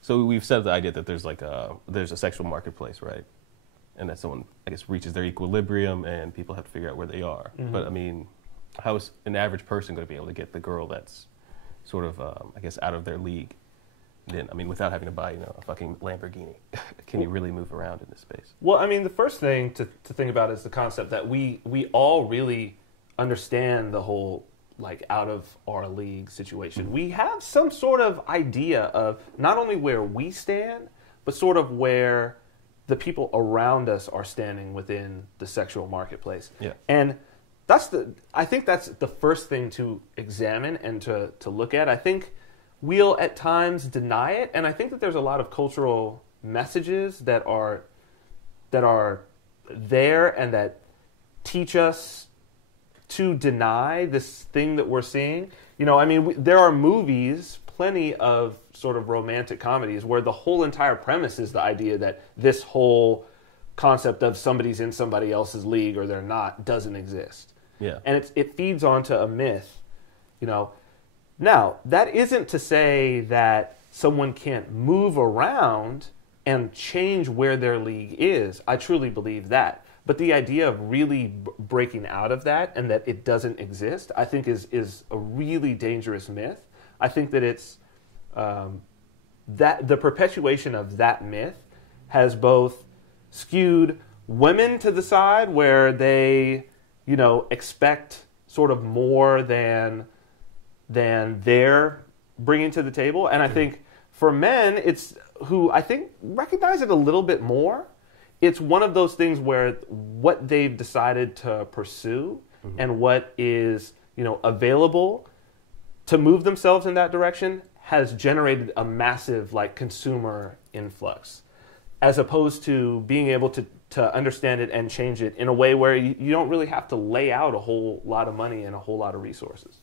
So we've said the idea that there's a sexual marketplace, right? And that someone, I guess, reaches their equilibrium and people have to figure out where they are. Mm-hmm. But I mean, how is an average person going to be able to get the girl that's sort of, I guess, out of their league? Then, I mean, without having to buy, a fucking Lamborghini, can you really move around in this space? Well, I mean, the first thing to think about is the concept that we all really understand the whole, like, out of our league situation. Mm-hmm. We have some sort of idea of not only where we stand, but sort of where the people around us are standing within the sexual marketplace. Yeah. And I think that's the first thing to examine and to look at. I think we'll at times deny it, and I think that there's a lot of cultural messages that are there and that teach us to deny this thing that we're seeing. I mean, there are movies, plenty of sort of romantic comedies where the whole entire premise is the idea that this whole concept of somebody's in somebody else's league or they're not doesn't exist. Yeah. And it feeds onto a myth, Now, that isn't to say that someone can't move around and change where their league is. I truly believe that. But the idea of really breaking out of that and that it doesn't exist, I think is a really dangerous myth. I think that it's that the perpetuation of that myth has both skewed women to the side where they, expect sort of more than they're bringing to the table. And I think for men, it's who I think recognize it a little bit more. It's one of those things where what they've decided to pursue and what is, available to move themselves in that direction has generated a massive, consumer influx, as opposed to being able to understand it and change it in a way where you don't really have to lay out a whole lot of money and a whole lot of resources.